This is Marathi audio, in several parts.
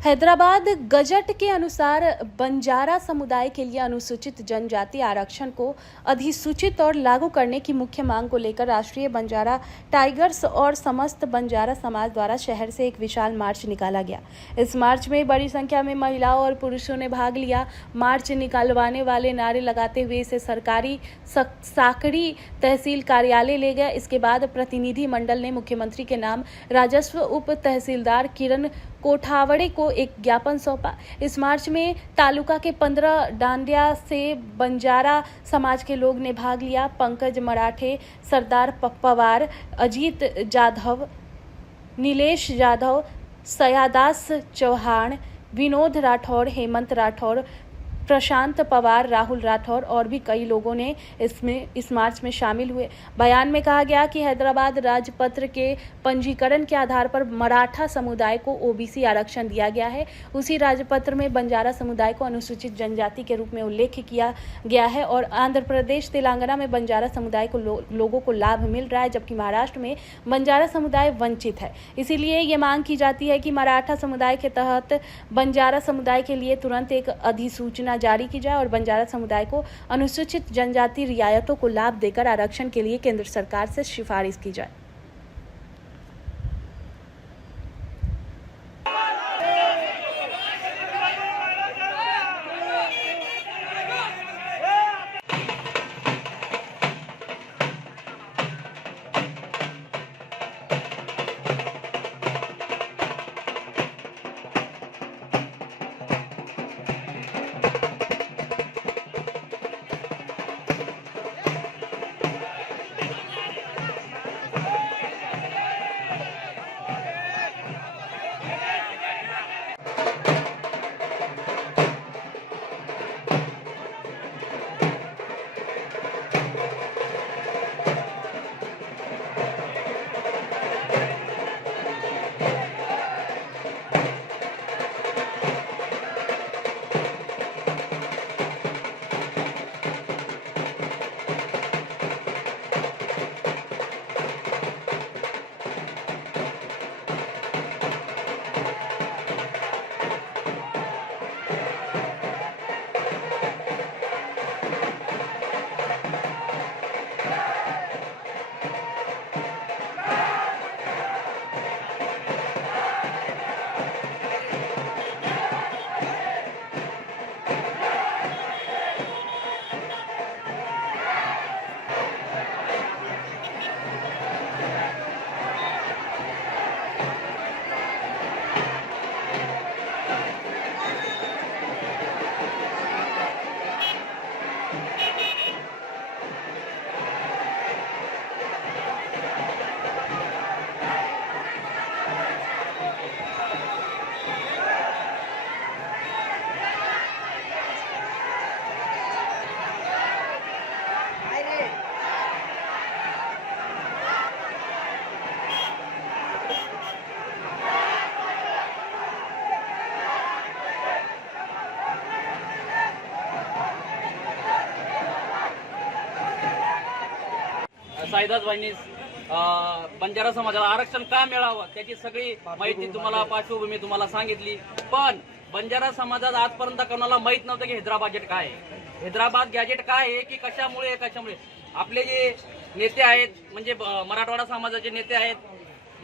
हैदराबाद गजट के अनुसार बंजारा समुदाय के लिए अनुसूचित जनजाति आरक्षण को अधिसूचित और लागू करने की मुख्य मांग को लेकर राष्ट्रीय बंजारा टाइगर्स और समस्त बंजारा समाज द्वारा शहर से एक विशाल मार्च निकाला गया। इस मार्च में बड़ी संख्या में महिलाओं और पुरुषों ने भाग लिया। मार्च निकालवाने वाले नारे लगाते हुए इसे सरकारी साकड़ी तहसील कार्यालय ले गए। इसके बाद प्रतिनिधि मंडल ने मुख्यमंत्री के नाम राजस्व उप तहसीलदार किरण कोठावड़े को एक ज्ञापन सौंपा। इस मार्च में तालुका के 15 डांडिया से बंजारा समाज के लोग ने भाग लिया। पंकज मराठे, सरदार पवार, अजीत जाधव, नीलेश जाधव, सयादास चौहान, विनोद राठौर, हेमंत राठौर, प्रशांत पवार, राहुल राठौर और भी कई लोगों ने इस मार्च में शामिल हुए। बयान में कहा गया कि हैदराबाद राजपत्र के पंजीकरण के आधार पर मराठा समुदाय को ओबीसी आरक्षण दिया गया है। उसी राजपत्र में बंजारा समुदाय को अनुसूचित जनजाति के रूप में उल्लेख किया गया है और आंध्र प्रदेश, तेलंगाना में बंजारा समुदाय को लोगों को लाभ मिल रहा है, जबकि महाराष्ट्र में बंजारा समुदाय वंचित है। इसीलिए ये मांग की जाती है कि मराठा समुदाय के तहत बंजारा समुदाय के लिए तुरंत एक अधिसूचना जारी की जाए और बंजारा समुदाय को अनुसूचित जनजाति रियायतों को लाभ देकर आरक्षण के लिए केंद्र सरकार से सिफारिश की जाए। साईदास भाईंनी बंजारा समाजाला आरक्षण का मिळावं त्याची सगळी माहिती तुम्हाला पार्श्वभूमी तुम्हाला सांगितली। पण बंजारा समाजात आजपर्यंत कोणाला माहित नव्हतं की हैदराबाद गॅजेट काय आहे, हैदराबाद गॅजेट काय आहे, की कशामुळे आपले जे नेते आहेत म्हणजे मराठवाडा समाजाचे नेते आहेत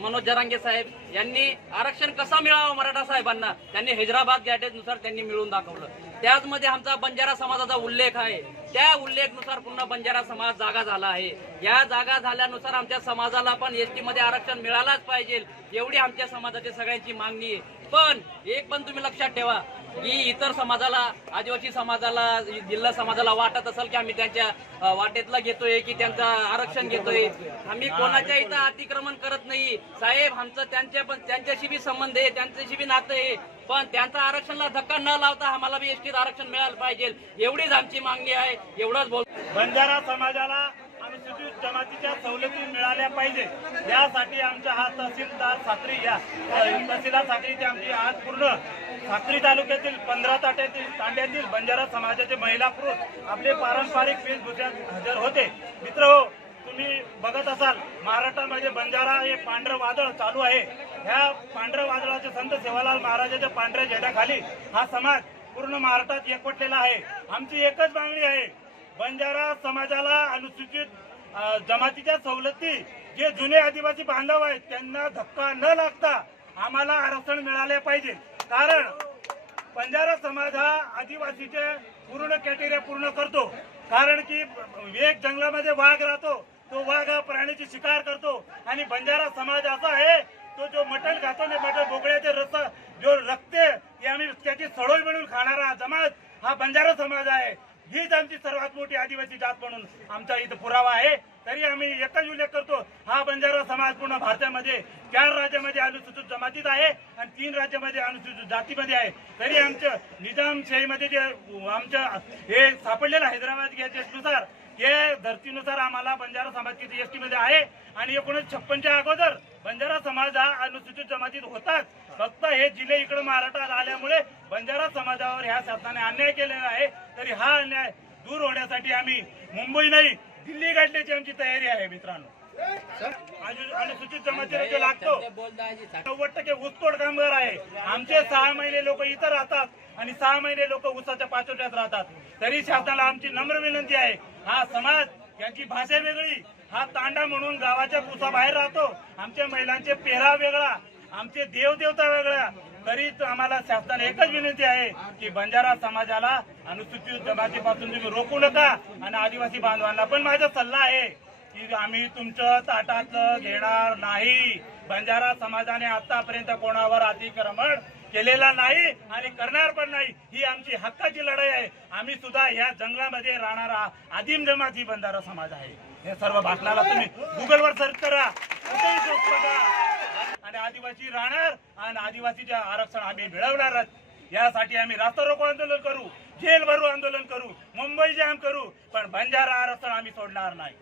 मनोज जरांगे साहेब यांनी आरक्षण कसा मिळावं मराठा साहेबांना त्यांनी हैदराबाद गॅजेटनुसार त्यांनी मिळवून दाखवलं। त्याचमध्ये आमचा बंजारा समाजाचा उल्लेख आहे, त्या उल्लेखनुसार पुन्हा बंजारा समाज जागा झाला आहे। या जागा झाल्यानुसार आमच्या समाजाला पण एसटी मध्ये आरक्षण मिळालाच पाहिजे एवढी आमच्या समाजाची सगळ्यांची मागणी आहे। पण एक पण तुम्ही लक्षात ठेवा की इतर समाजाला, आदिवासी समाजाला, जिल्हा समाजाला वाटत असेल की आम्ही त्यांच्या वाटेतला घेतोय की त्यांचं आरक्षण घेतोय, आम्ही कोणाच्या इथं अतिक्रमण करत नाही साहेब। आमचं त्यांच्याशी बी संबंध आहे, त्यांच्याशी बी नातं आहे, पण त्यांचा आरक्षणाला धक्का न लावता आम्हाला बी एसटीत आरक्षण मिळालं पाहिजे एवढीच आमची मागणी आहे। एवढंच बोल बंजारा समाजाला अनुसूचित जमातीच्या सवलती मिळाल्या पाहिजे यासाठी आमच्या हा तहसीलदार साखरी या तहसीलदार साखरीची आमची आज पूर्ण साक्री तालुक्यातील 15 तांड्यातील बंजारा समाजाचे महिला पुरुष आपले पारंपरिक वेशभूषेत हजर होते. मित्रहो, तुम्ही बघत असाल महाराष्ट्रामध्ये बंजारा हे पांढरं वादळ चालू आहे. ह्या पांढऱ्या वादळाचे संत सेवालाल महाराजांच्या पांढऱ्या झेंड्याखाली हा समाज पूर्ण महाराष्ट्रात एकवटलेला आहे. आमची एकच मागणी आहे, बंजारा समाजाला अनुसूचित जमातीच्या सवलती जे जुने आदिवासी बांधव आहेत त्यांना धक्का न लागता आम्हाला आरक्षण मिळाले पाहिजे. कारण बंजारा समाज हा आदिवासीचे पूर्ण कॅटेगरी पूर्ण करतो. कारण की एक जंगलामध्ये वाघ राहतो, तो वाघ हा प्राण्याची शिकार करतो आणि बंजारा समाज असा आहे तो जो मटण खातो ना, मटण बोकड्याचे रस जो रक्ते हे आम्ही त्याची सडोई बनवून खाणारा जमात हा बंजारा समाज आहे. हीच आमची सर्वात मोठी आदिवासी जात म्हणून आमचा इथं पुरावा आहे. तरी आम्ही एकच उल्लेख करतो, हा बंजारा समाज पूर्ण भारतामध्ये 4 राज्यामध्ये अनुसूचित जमातीत आहे आणि 3 राज्यामध्ये अनुसूचित जातीमध्ये आहे. तरी आमच्या निजामशाहीमध्ये जे आमच्या हे सापडलेलं हैदराबाद गॅजेटनुसार हे धर्तीनुसार आम्हाला बंजारा समाज किती एसटी मध्ये आहे आणि 1956च्या अगोदर बंजारा समाज हा अनुसूचित जमातीत होताच. फक्त हे जिल्हे इकडे महाराष्ट्रात आल्यामुळे बंजारा समाजावर ह्या शासनाने अन्याय केलेला आहे. तरी हा अन्याय दूर होण्यासाठी आम्ही मुंबई नाही दिल्ली गाठण्याची आमची तयारी आहे. मित्रांनो, अनुसूचित जमातीला जो लागतो 90% ऊसतोड कामगार आहे. आमचे 6 महिने लोक इथं राहतात आणि 6 महिने लोक ऊसाच्या पाचोट्यात राहतात. तरी शासनाला आमची नम्र विनंती आहे, हा समाज यांची भाषा वेगळी, हा तांडा म्हणून गावाच्या कुसाबाहेर राहतो. आमच्या महिलांचे पेहराव वेगळा, आमचे देवदेवता वेगळ्या. तरी आम्हाला शासनाला एकच विनंती आहे की बंजारा समाजाला अनुसूचित जमातीपासून तुम्ही रोखू नका आणि आदिवासी बांधवांना पण माझा सल्ला आहे की आम्ही तुमचं ताटातलं घेणार नाही. बंजारा समाजाने आतापर्यंत कोणावर अतिक्रमण केलेला नाही आणि करणार पण नाही. ही आमची हक्काची लढाई आहे. आम्ही सुद्धा या जंगलामध्ये राहणारा आदिम जमाती बंजारा समाज आहे. हे सर्व भाषणाला तुम्ही गुगलवर सर्च करा, कुठेही शोध बघा आणि आदिवासी राहणार आणि आदिवासीचे आरक्षण आम्ही मिळवणारच. यासाठी आम्ही रास्ता रोको आंदोलन करू, जेल भरू आंदोलन करू, मुंबई जाम करू, पण बंजारा आरक्षण आम्ही सोडणार नाही.